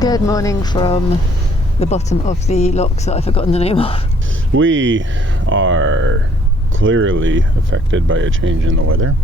Good morning from the bottom of the locks that I've forgotten the name of. We are clearly affected by a change in the weather.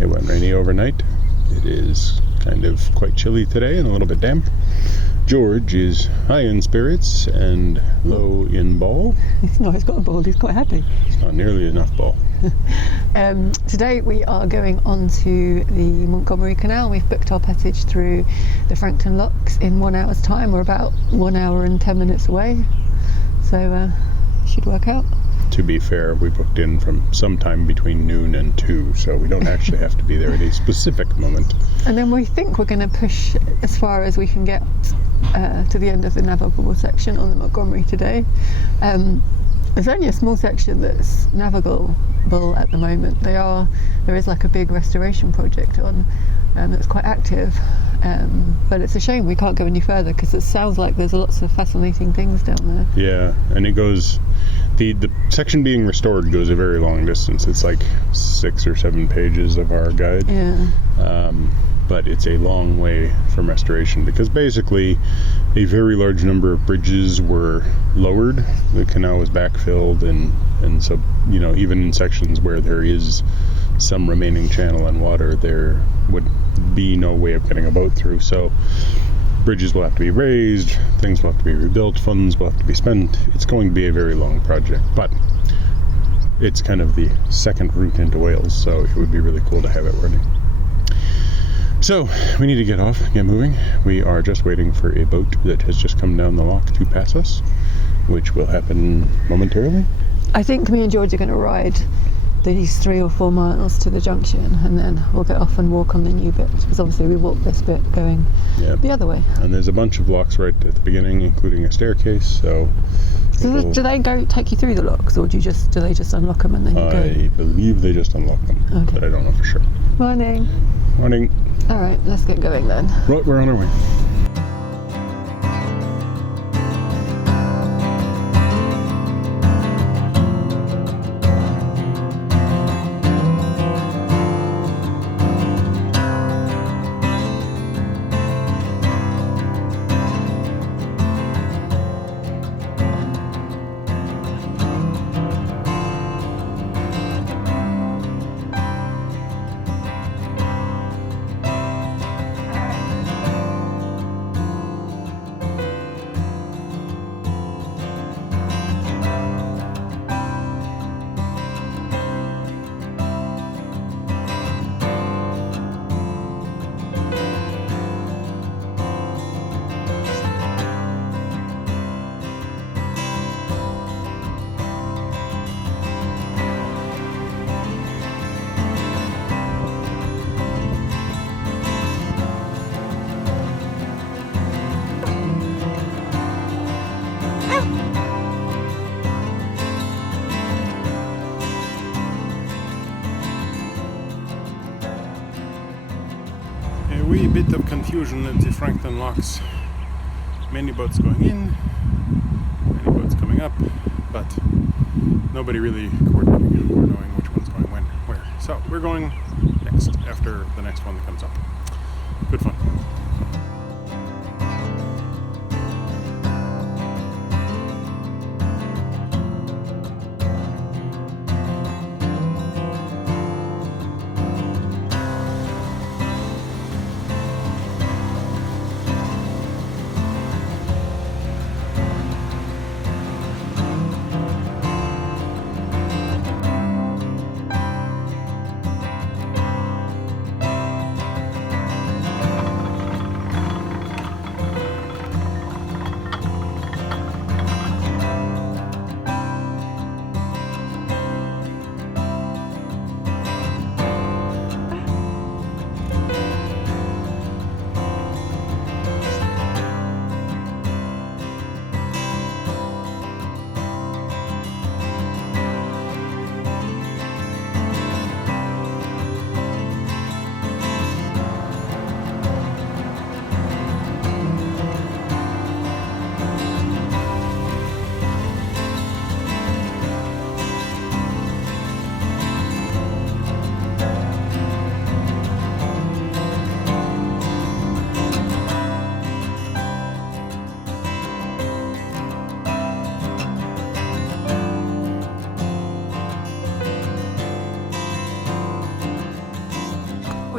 It went rainy overnight. It is kind of quite chilly today and a little bit damp. George is high in spirits and low in ball. No, he's got a ball, he's quite happy. It's not nearly enough ball. Today we are going on to the Montgomery Canal. We've booked our passage through the Frankton Locks in 1 hour's time. We're about 1 hour and 10 minutes away, so should work out. To be fair, we booked in from sometime between noon and 2, so we don't actually have to be there at a specific moment. And then we think we're going to push as far as we can get to the end of the navigable section on the Montgomery today. There's only a small section that's navigable at the moment. There is like a big restoration project on that's quite active, but it's a shame we can't go any further because it sounds like there's lots of fascinating things down there. Yeah, and it goes, the section being restored goes a very long distance. It's like 6 or 7 pages of our guide. Yeah. But it's a long way from restoration because basically a very large number of bridges were lowered. The canal was backfilled, and so, you know, even in sections where there is some remaining channel and water, there would be no way of getting a boat through. So bridges will have to be raised, things will have to be rebuilt, funds will have to be spent. It's going to be a very long project, but it's kind of the second route into Wales, so it would be really cool to have it running. So we need to get off, get moving. We are just waiting for a boat that has just come down the lock to pass us, which will happen momentarily. I think me and George are going to ride these 3 or 4 miles to the junction, and then we'll get off and walk on the new bit, because obviously we walked this bit going the other way. And there's a bunch of locks right at the beginning, including a staircase. So do they take you through the locks, or do they just unlock them and then you go? I believe they just unlock them, okay. But I don't know for sure. Morning. Morning. All right, let's get going then. Right, we're on our way. A wee bit of confusion at the Frankton Locks. Many boats going in, many boats coming up, but nobody really coordinating or knowing which one's going when, where. So we're going next, after the next one that comes up. Good fun.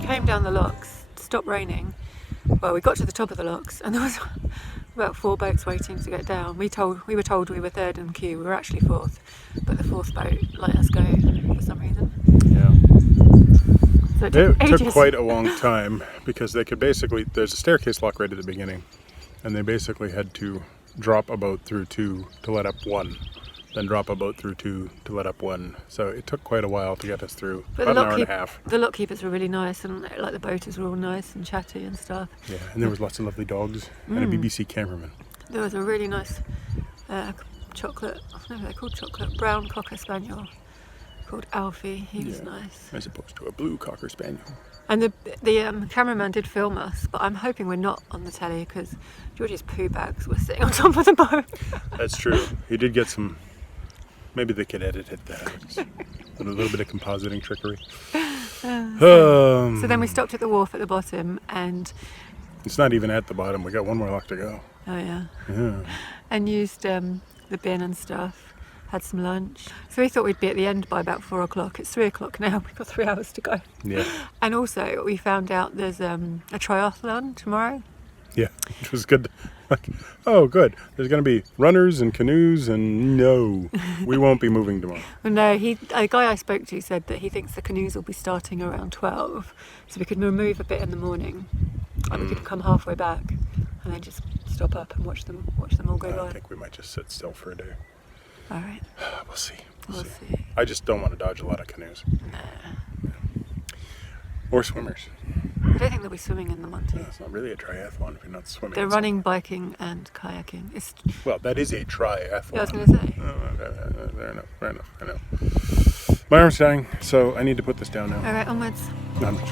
we came down the locks, stopped raining. Well, we got to the top of the locks and there was about 4 boats waiting to get down. We were told we were third in the queue. We were actually fourth, but the fourth boat let us go for some reason. Yeah. So it It took ages. quite a long time because they could basically, there's a staircase lock right at the beginning, and they basically had to drop a boat through 2 to let up 1, then drop a boat through 2 to let up 1. So it took quite a while to get us through, But about an hour and a half. the lock keepers were really nice, and like the boaters were all nice and chatty and stuff. Yeah, and there was lots of lovely dogs and a BBC cameraman. There was a really nice chocolate, I don't know if they're called chocolate, brown cocker spaniel called Alfie. He was nice. As opposed to a blue cocker spaniel. And the cameraman did film us, but I'm hoping we're not on the telly because George's poo bags were sitting on top of the boat. That's true. He did get some. Maybe they could edit it out. A little bit of compositing trickery. So then we stopped at the wharf at the bottom, and It's not even at the bottom. We got 1 more lock to go. oh yeah, Yeah. and used the bin and stuff. Had some lunch. So we thought we'd be at the end by about 4 o'clock. It's 3 o'clock now. We've got 3 hours to go. Yeah. And also we found out there's a triathlon tomorrow. Yeah. Which was good. Like, oh, good. There's going to be runners and canoes, and no, we won't be moving tomorrow. Well, no, a guy I spoke to said that he thinks the canoes will be starting around 12, so we could remove a bit in the morning, and we could come halfway back, and then just stop up and watch them all go I by. think we might just sit still for a day. All right, We'll see. we'll see. I just don't want to dodge a lot of canoes. Or swimmers. I don't think they'll be swimming in the Monty. It's not really a triathlon if you're not swimming. They're It's- running, biking, and kayaking. It's Well, that is a triathlon. yeah, I was going to say. Fair enough. I know. My arm's dying, so I need to put this down now. All right, onwards. Not much.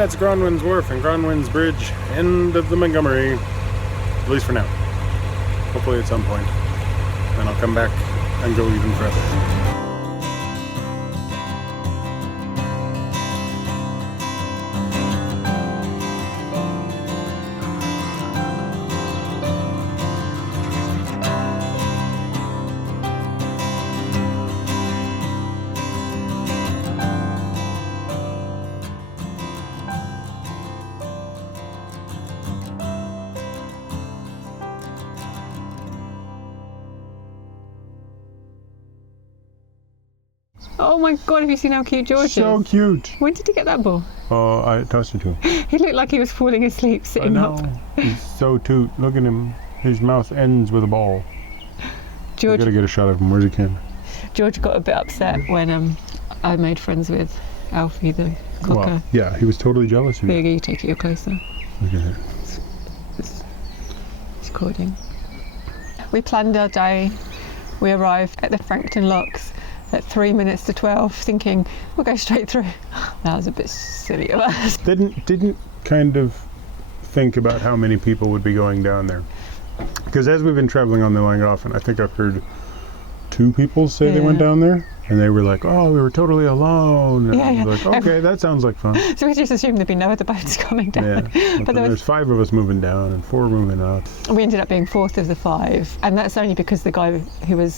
that's Gronwyn's Wharf and Gronwyn's Bridge, end of the Montgomery, at least for now. Hopefully at some point. Then I'll come back and go even further. Oh my god, have you seen how cute George is? So cute. When did he get that ball? Oh, I tossed it to him. He looked like he was falling asleep sitting up. He's so toot. Look at him. His mouth ends with a ball. George, I gotta get a shot of him. Where's he can? George got a bit upset when I made friends with Alfie the cocker. Well, yeah, he was totally jealous of There you. you go, you take it closer. Look at it. It's recording. We planned our day. We arrived at the Frankton Locks at 3 minutes to 12, thinking we'll go straight through. That was a bit silly of us. Didn't kind of think about how many people would be going down there. Because as we've been traveling on the Llangollen, I think I've heard 2 people say they went down there, and they were like, "Oh, we were totally alone." And I was like, "Okay, that sounds like fun." So we just assumed there'd be no other boats coming down. Yeah, but there's 5 of us moving down and 4 moving up. We ended up being 4th of the 5, and that's only because the guy who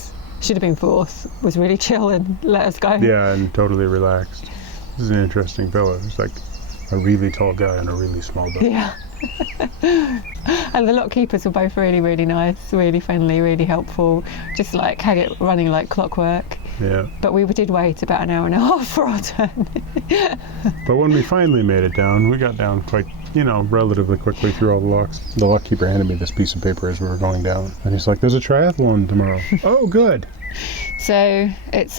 should have been 4th was really chill and let us go. Yeah, and totally relaxed. This is an interesting fellow. He's like a really tall guy and a really small boat. Yeah. And the lock keepers were both really, really nice, really friendly, really helpful. Just like had it running like clockwork. Yeah. But we did wait about an hour and a half for our turn. But when we finally made it down, we got down quite, relatively quickly through all the locks. The lock keeper handed me this piece of paper as we were going down. And he's like, "There's a triathlon tomorrow." Oh, good. So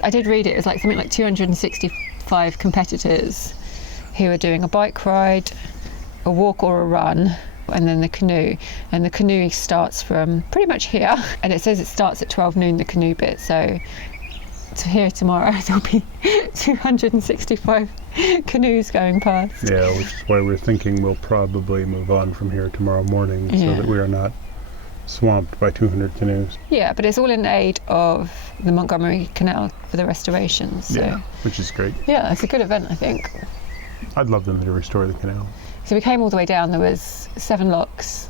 I did read it. It's like something like 265 competitors who are doing a bike ride, a walk or a run, and then the canoe. And the canoe starts from pretty much here. And it says it starts at 12 noon, the canoe bit. So to here tomorrow, there'll be 265 canoes going past. Yeah, which is why we're thinking we'll probably move on from here tomorrow morning so that we are not swamped by 200 canoes. Yeah, but it's all in aid of the Montgomery Canal for the restoration. So. Yeah, which is great. Yeah, it's a good event, I think. I'd love them to restore the canal. So we came all the way down. There was 7 locks.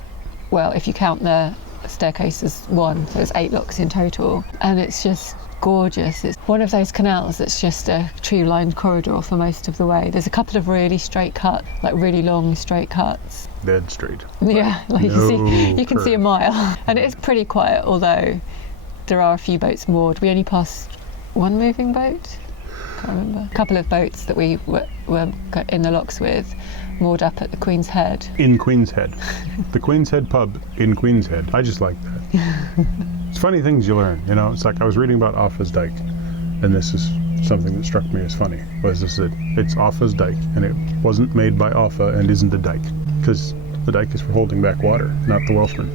Well, if you count the staircase as 1, so there's 8 locks in total. And it's just gorgeous. It's one of those canals that's just a tree-lined corridor for most of the way. There's a couple of really straight cuts, like really long straight cuts. Dead straight. Yeah, like you can see a mile. And it is pretty quiet, although there are a few boats moored. We only passed 1 moving boat. Can't remember. A couple of boats that we were in the locks with, moored up at the Queen's Head. In Queen's Head. The Queen's Head pub in Queen's Head. I just like that. It's funny things you learn, It's like I was reading about Offa's Dyke, and this is something that struck me as funny, was this that it's Offa's Dyke, and it wasn't made by Offa and isn't a dike, because the dike is for holding back water, not the Welshman.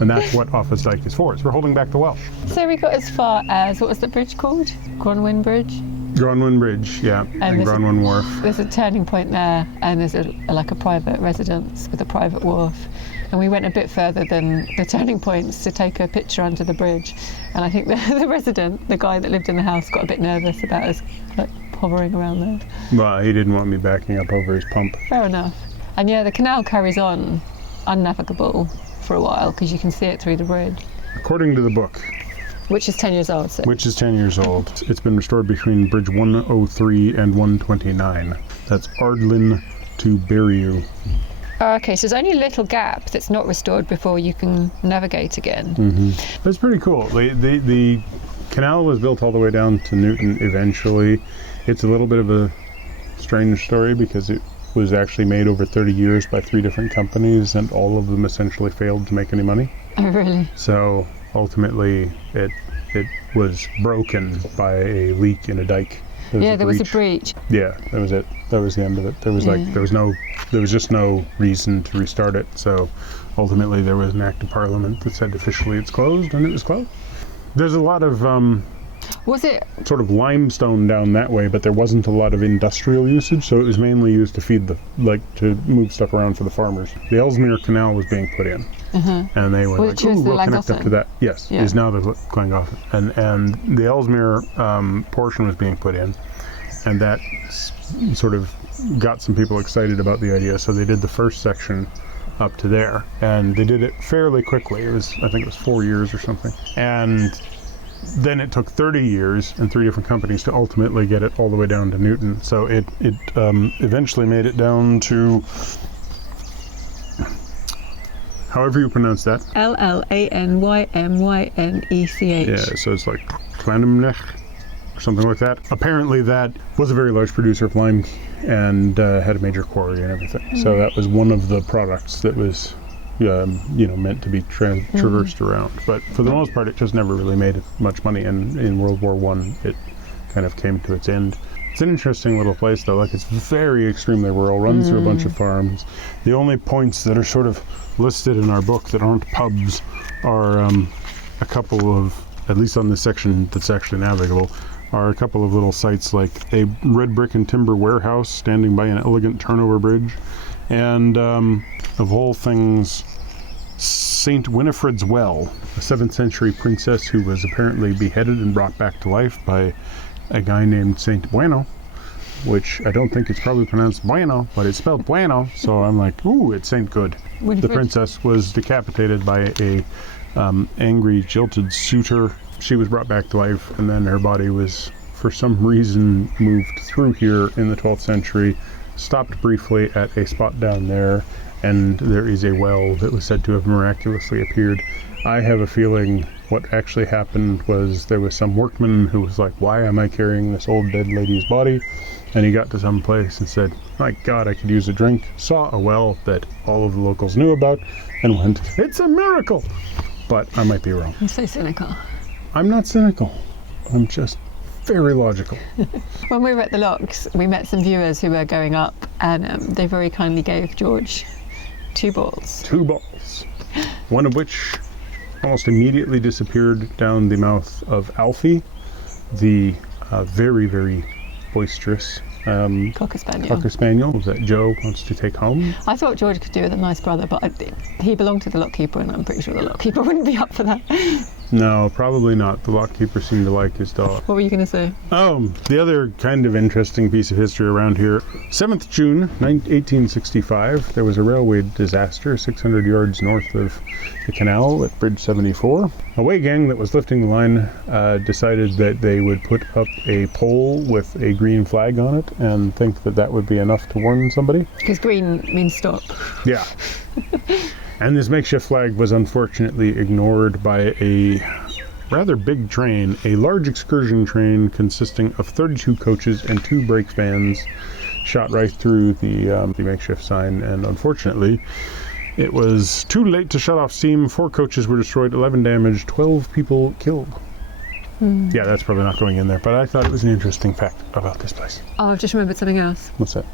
And that's what Offa's Dyke is for. It's for holding back the Welsh. So we got as far as, what was the bridge called? Gronwyn Bridge? Gronwyn Bridge, yeah, and Gronwyn Wharf. There's a turning point there, and there's a private residence with a private wharf. And we went a bit further than the turning points to take a picture under the bridge. And I think the resident, the guy that lived in the house, got a bit nervous about us hovering around there. Well, he didn't want me backing up over his pump. Fair enough. And yeah, the canal carries on unnavigable for a while because you can see it through the bridge. According to the book. Which is 10 years old. So. Which is 10 years old. It's been restored between Bridge 103 and 129. That's Ardlin to Berriew. Oh, okay, so there's only a little gap that's not restored before you can navigate again. Mm-hmm. That's pretty cool. The canal was built all the way down to Newton eventually. It's a little bit of a strange story because it was actually made over 30 years by 3 different companies, and all of them essentially failed to make any money. Oh, really? So ultimately it was broken by a leak in a dike. There was a breach. Yeah, that was it. That was the end of it. There was there was just no reason to restart it. So ultimately there was an act of Parliament that said officially it's closed, and it was closed. There's a lot of Was it? sort of limestone down that way, but there wasn't a lot of industrial usage, so it was mainly used to feed to move stuff around for the farmers. The Ellesmere Canal was being put in, and they were Which like, is "Ooh, the we'll connect up Llangollen. to that." Yes, Yeah. is now the Llangollen, and the Ellesmere portion was being put in, and that sort of got some people excited about the idea. So they did the first section up to there, and they did it fairly quickly. I think it was 4 years or something, and then it took 30 years and 3 different companies to ultimately get it all the way down to Newton. So it eventually made it down to, however you pronounce that. Llangymynech. Yeah, so it's like Clanumnech, or something like that. Apparently that was a very large producer of lime and had a major quarry and everything. So that was one of the products that was meant to be traversed around. But for the most part, it just never really made much money. And in World War I, it kind of came to its end. It's an interesting little place, though. Like, it's very extremely rural, runs through a bunch of farms. The only points that are sort of listed in our book that aren't pubs are a couple of, at least on this section that's actually navigable, are a couple of little sites like a red brick and timber warehouse standing by an elegant turnover bridge, and of all things, Saint Winifred's Well, a 7th century princess who was apparently beheaded and brought back to life by a guy named Saint Bueno, which I don't think it's probably pronounced Bueno, but it's spelled Bueno, so I'm like, ooh, it's Saint Good. Winifred. The princess was decapitated by a angry, jilted suitor. She was brought back to life, and then her body was, for some reason, moved through here in the 12th century, stopped briefly at a spot down there, and there is a well that was said to have miraculously appeared. I have a feeling what actually happened was there was some workman who was like, "Why am I carrying this old dead lady's body?" And he got to some place and said, "My God, I could use a drink." Saw a well that all of the locals knew about and went, "It's a miracle!" But I might be wrong. I'm so cynical. I'm not cynical. I'm just very logical. When we were at the locks, we met some viewers who were going up, and they very kindly gave George 2 balls. 2 balls. One of which almost immediately disappeared down the mouth of Alfie, the very, very boisterous Cocker Spaniel. Cocker Spaniel that Joe wants to take home. I thought George could do with a nice brother, but he belonged to the lockkeeper, and I'm pretty sure the lockkeeper wouldn't be up for that. No, probably not. The lockkeeper seemed to like his dog. What were you going to say? The other kind of interesting piece of history around here, 7th June 1865, there was a railway disaster 600 yards north of the canal at Bridge 74. A way gang that was lifting the line decided that they would put up a pole with a green flag on it and think that that would be enough to warn somebody. Because green means stop. Yeah. And this makeshift flag was unfortunately ignored by a rather big train, a large excursion train consisting of 32 coaches and 2 brake vans, shot right through the makeshift sign, and unfortunately it was too late to shut off steam. 4 coaches were destroyed, 11 damaged, 12 people killed. Yeah, that's probably not going in there, but I thought it was an interesting fact about this place. Oh, I've just remembered something else. What's that?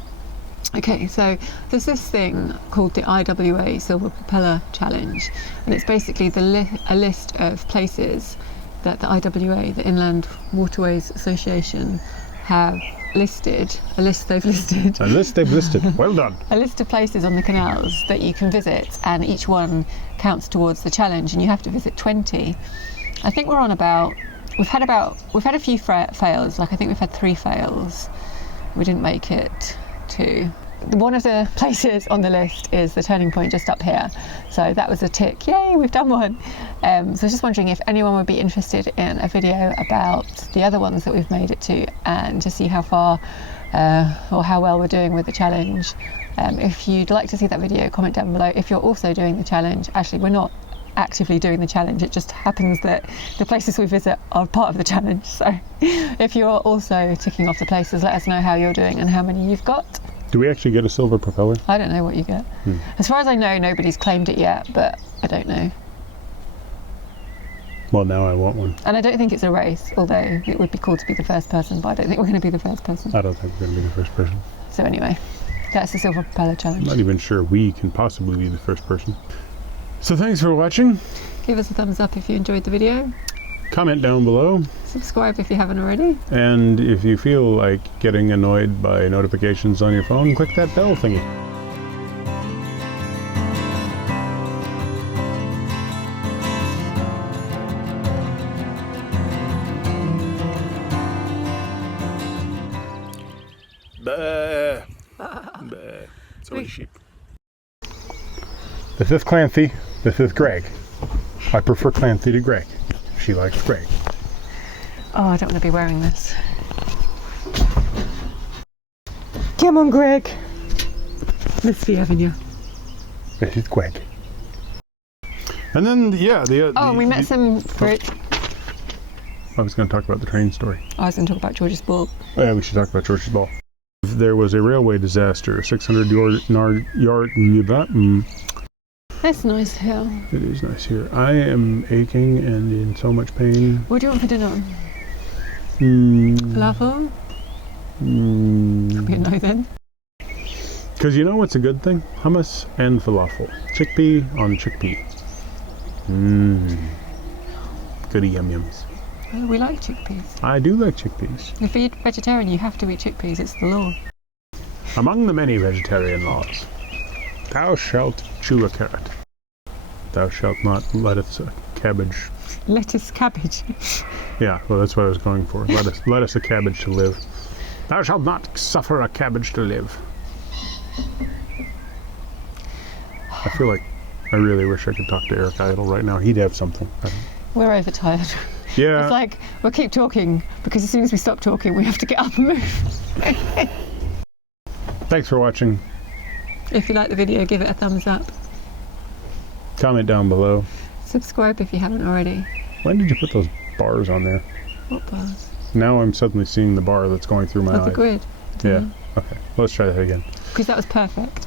Okay, so there's this thing called the IWA Silver Propeller Challenge, and it's basically a list of places that the IWA, the Inland Waterways Association, have listed. A list they've listed. Well done. A list of places on the canals that you can visit, and each one counts towards the challenge, and you have to visit 20. I think we're on about. We've had a few fails. Like, I think we've had 3 fails. We didn't make it to. One of the places on the list is the turning point just up here, so that was a tick. Yay, we've done one. So I was just wondering if anyone would be interested in a video about the other ones that we've made it to, and to see how far or how well we're doing with the challenge. If you'd like to see that video, comment down below. If you're also doing the challenge, actually we're not actively doing the challenge, it just happens that the places we visit are part of the challenge. So if you're also ticking off the places, let us know how you're doing and how many you've got. Do we actually get a silver propeller? I don't know what you get. As far as I know, nobody's claimed it yet, but I don't know. Well, now I want one. And I don't think it's a race, although it would be cool to be the first person, but I don't think we're going to be the first person. I don't think we're going to be the first person. So anyway, that's the Silver Propeller Challenge. I'm not even sure we can possibly be the first person. So thanks for watching. Give us a thumbs up if you enjoyed the video. comment down below. Subscribe if you haven't already. And if you feel like getting annoyed by notifications on your phone, click that bell thingy. Bah. Bah. Silly sheep. This is Clancy. This is Greg. I prefer Clancy to Greg. She likes Greg. Oh, I don't want to be wearing this. Come on, Greg. Let's see, haven't you? This is Greg. And then, yeah, we met some great... I was going to talk about the train story. I was going to talk about George's Ball. Yeah, we should talk about George's Ball. There was a railway disaster, 600 yard. It's nice here. It is nice here. I am aching and in so much pain. What do you want for dinner? Falafel? Probably a no then. Because you know what's a good thing? Hummus and falafel. Chickpea on chickpea. Goody yum yums. Oh, we like chickpeas. I do like chickpeas. If you're vegetarian, you have to eat chickpeas. It's the law. Among the many vegetarian laws, thou shalt chew a carrot. Thou shalt not lettuce a cabbage. Lettuce, cabbage. Yeah, well, that's what I was going for. Lettuce a cabbage to live. Thou shalt not suffer a cabbage to live. I feel like I really wish I could talk to Eric Idle right now. He'd have something. We're overtired. Yeah. It's like we'll keep talking because as soon as we stop talking, we have to get up and move. Thanks for watching. If you like the video, give it a thumbs up. Comment down below. Subscribe if you haven't already. When did you put those bars on there? What bars? Now I'm suddenly seeing the bar that's going through my eye. The grid. Yeah. Okay. Let's try that again. Because that was perfect.